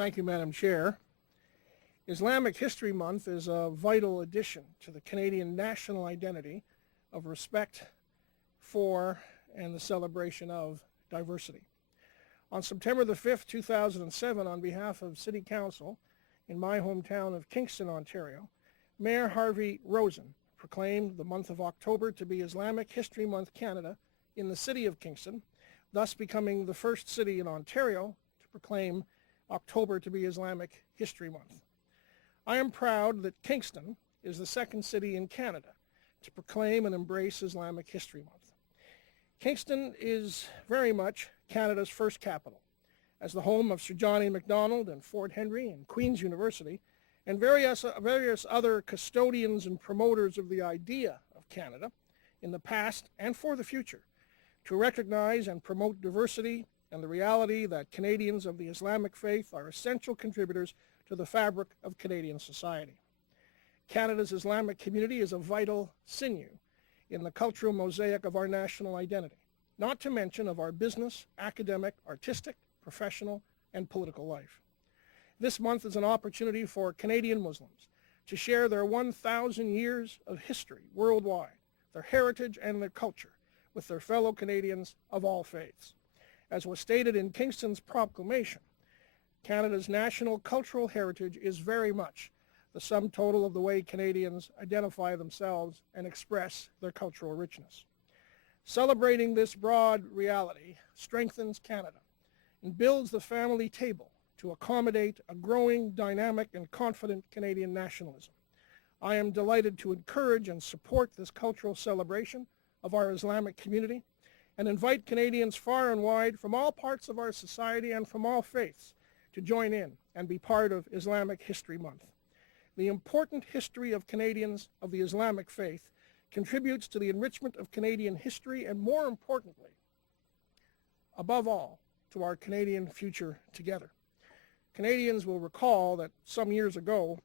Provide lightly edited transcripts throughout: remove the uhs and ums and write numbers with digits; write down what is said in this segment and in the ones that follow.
Thank you, Madam Chair. Islamic History Month is a vital addition to the Canadian national identity of respect for and the celebration of diversity. On September the 5th, 2007, on behalf of City Council in my hometown of Kingston, Ontario, Mayor Harvey Rosen proclaimed the month of October to be Islamic History Month Canada in the city of Kingston, thus becoming the first city in Ontario to proclaim October to be Islamic History Month. I am proud that Kingston is the second city in Canada to proclaim and embrace Islamic History Month. Kingston is very much Canada's first capital, as the home of Sir John A. Macdonald and Fort Henry and Queen's University, and various other custodians and promoters of the idea of Canada in the past and for the future, to recognize and promote diversity and the reality that Canadians of the Islamic faith are essential contributors to the fabric of Canadian society. Canada's Islamic community is a vital sinew in the cultural mosaic of our national identity, not to mention of our business, academic, artistic, professional, and political life. This month is an opportunity for Canadian Muslims to share their 1,000 years of history worldwide, their heritage and their culture, with their fellow Canadians of all faiths. As was stated in Kingston's proclamation, Canada's national cultural heritage is very much the sum total of the way Canadians identify themselves and express their cultural richness. Celebrating this broad reality strengthens Canada and builds the family table to accommodate a growing, dynamic, and confident Canadian nationalism. I am delighted to encourage and support this cultural celebration of our Islamic community and invite Canadians far and wide from all parts of our society and from all faiths to join in and be part of Islamic History Month. The important history of Canadians of the Islamic faith contributes to the enrichment of Canadian history and, more importantly, above all, to our Canadian future together. Canadians will recall that some years ago,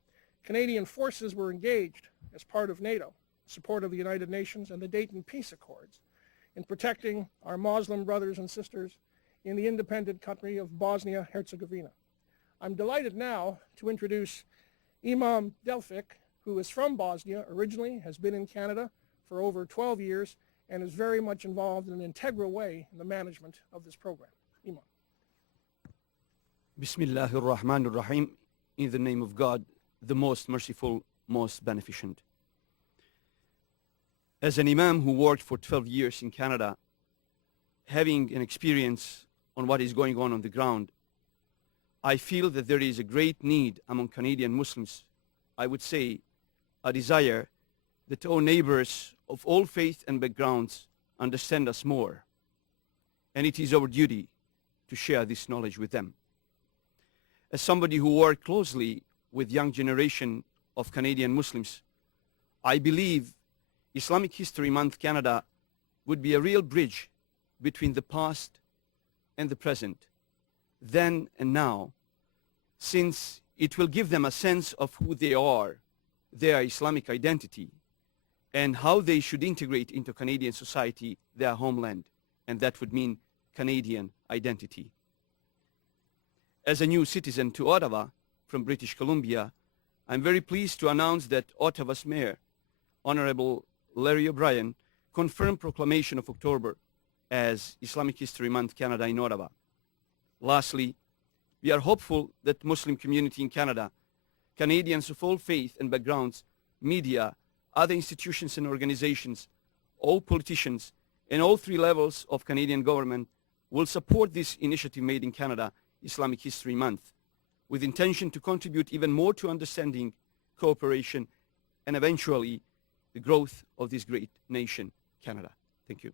Canadian forces were engaged as part of NATO, in support of the United Nations and the Dayton Peace Accords, in protecting our Muslim brothers and sisters in the independent country of Bosnia-Herzegovina. I'm delighted now to introduce Imam Delic, who is from Bosnia originally, has been in Canada for over 12 years, and is very much involved in an integral way in the management of this program. Imam. Bismillahir Rahmanir Rahim, in the name of God, the most merciful, most beneficent. As an Imam who worked for 12 years in Canada, having an experience on what is going on the ground, I feel that there is a great need among Canadian Muslims, I would say a desire that our neighbors of all faiths and backgrounds understand us more. And it is our duty to share this knowledge with them. As somebody who worked closely with young generation of Canadian Muslims, I believe Islamic History Month Canada would be a real bridge between the past and the present, then and now, since it will give them a sense of who they are, their Islamic identity, and how they should integrate into Canadian society, their homeland, and that would mean Canadian identity. As a new citizen to Ottawa from British Columbia, I'm very pleased to announce that Ottawa's Mayor, Honorable Larry O'Brien, confirmed proclamation of October as Islamic History Month Canada in Ottawa. Lastly, we are hopeful that Muslim community in Canada, Canadians of all faith and backgrounds, media, other institutions and organizations, all politicians, and all three levels of Canadian government will support this initiative made in Canada, Islamic History Month, with intention to contribute even more to understanding, cooperation, and eventually the growth of this great nation, Canada. Thank you.